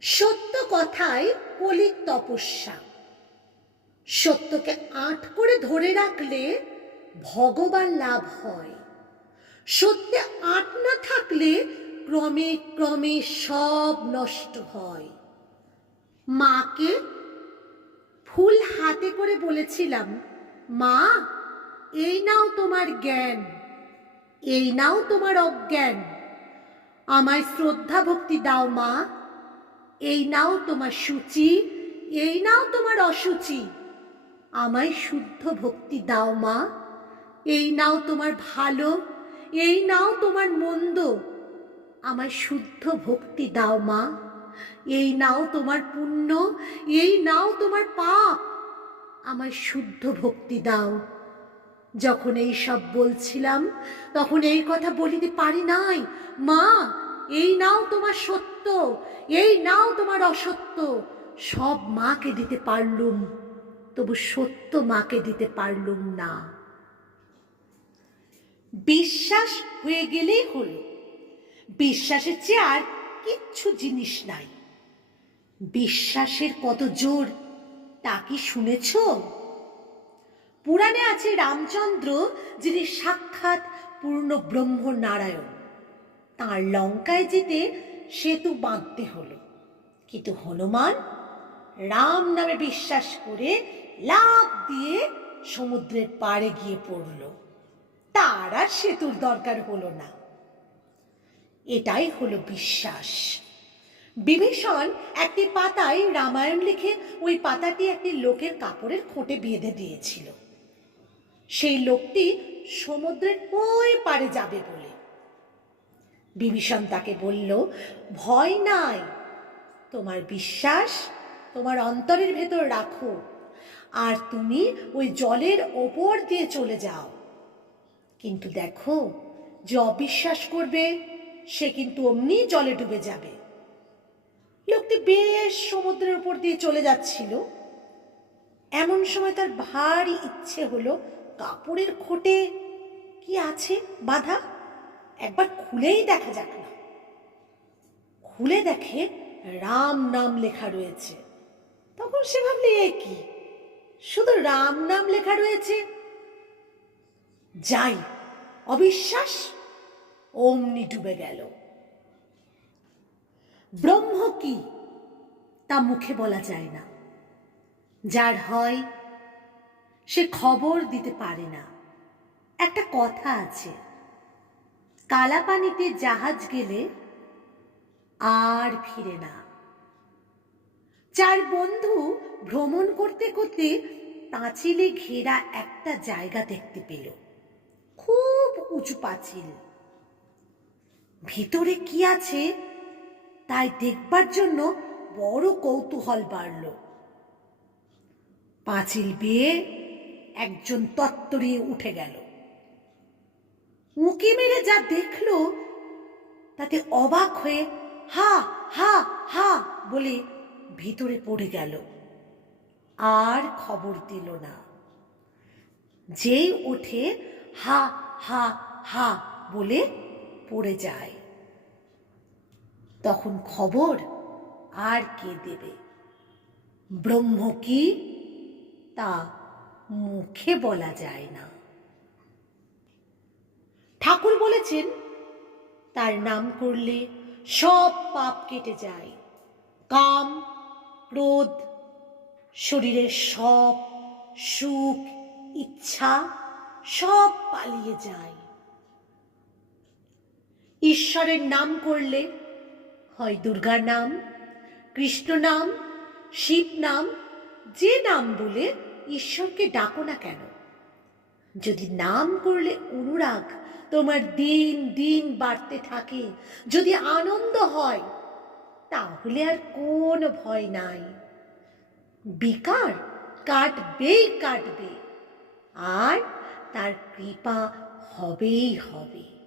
সত্য কথায় কলির তপস্যা। সত্যকে আট করে ধরে রাখলে ভগবান লাভ হয়। সত্যে আট না থাকলে ক্রমে ক্রমে সব নষ্ট হয়। মাকে ফুল হাতে করে বলেছিলাম, মা, এই নাও তোমার জ্ঞান, এই নাও তোমার অজ্ঞান। আমায় শ্রদ্ধা ভক্তি দাও মা এই নাও তোমার সূচি, এই নাও তোমার অসুচি। আমায় শুদ্ধ ভক্তি দাও মা, এই নাও তোমার ভালো, এই নাও তোমার মন্দ। আমায় শুদ্ধ ভক্তি দাও মা, এই নাও তোমার পুণ্য, এই নাও তোমার পাপ। আমায় শুদ্ধ ভক্তি দাও। যখন এই সব বলছিলাম, তখন এই কথা বলিতে পারি নাই। মা এই নাও তোমার সত্য, এই নাও তোমার অসত্য। সব মাকে দিতে পারলুম, তবু সত্য মাকে দিতে পারলুম না। বিশ্বাস হয়ে গেলেই হলো। বিশ্বাসের চেয়ে আর কিচ্ছু জিনিস নাই। বিশ্বাসের কত জোর, তা কি শুনেছ? পুরাণে আছে রামচন্দ্র, যিনি সাক্ষাৎ পূর্ণ ব্রহ্ম নারায়ণ তাঁর লঙ্কায় যেতে সেতু বাঁধতে হলো। কিন্তু হনুমান রাম নামে বিশ্বাস করে লাভ দিয়ে সমুদ্রের পাড়ে গিয়ে পড়ল। তার আর সেতুর দরকার হলো না। এটাই হলো বিশ্বাস। বিভীষণ একটি পাতায় রামায়ণ লিখে ওই পাতাটি একটি লোকের কাপড়ের খোঁটে বেঁধে দিয়েছিল। সেই লোকটি সমুদ্রের ওই পারে যাবে বলে বিভীষণ তাকে বলল, ভয় নাই। তোমার বিশ্বাস তোমার অন্তরের ভেতর রাখো। আর তুমি ওই জলের ওপর দিয়ে চলে যাও। কিন্তু দেখো, যে অবিশ্বাস করবে, সে কিন্তু অমনি জলে ডুবে যাবে। লোকটি বেশ সমুদ্রের উপর দিয়ে চলে যাচ্ছিল। এমন সময় তার ভারী ইচ্ছে হলো, কাপড়ের খোটে কি আছে বাধা? একবার খুলেই দেখা যাক না। খুলে দেখে রাম নাম লেখা রয়েছে। তখন সে ভাবলে, এ কি? শুধু রাম নাম লেখা রয়েছে? যাই, অবিশ্বাস, অমনি ডুবে গেল। ব্রহ্ম কি? তা মুখে বলা যায় না। যার হয়, সে খবর দিতে পারে না। একটা কথা আছে। কালাপানিতে জাহাজ গেলে আর ফিরে না। চার বন্ধু ভ্রমণ করতে করতে পাঁচিলে ঘেরা একটা জায়গা দেখতে পেল। খুব উঁচু পাঁচিল। ভিতরে কি আছে তাই দেখবার জন্য বড় কৌতূহল বাড়ল। পাঁচিল বেয়ে একজন তত্তরিয়ে উঠে গেল। উঁকি মেরে যা দেখল, তাতে অবাক হয়ে হা হা হা বলে ভিতরে পড়ে গেল। আর খবর দিল না। যেই ওঠে হা হা হা বলে পড়ে যায়। তখন খবর আর কে দেবে? ব্রহ্ম কি? তা মুখে বলা যায় না। বলেছেন তার নাম করলে সব পাপ কেটে যায়। কাম, ক্রোধ শরীরের সব সুখ, ইচ্ছা সব পালিয়ে যায়। ঈশ্বরের নাম করলে হয় দুর্গার নাম, কৃষ্ণ নাম, শিব নাম, যে নাম বলে ঈশ্বরকে ডাকো না কেন? যদি নাম করলে অনুরাগ তোমার দিন দিন বাড়তে থাকে। যদি আনন্দ হয়, তাহলে আর কোন ভয় নাই। বিকার কাটবেই কাটবে, আর তার কৃপা হবেই হবে।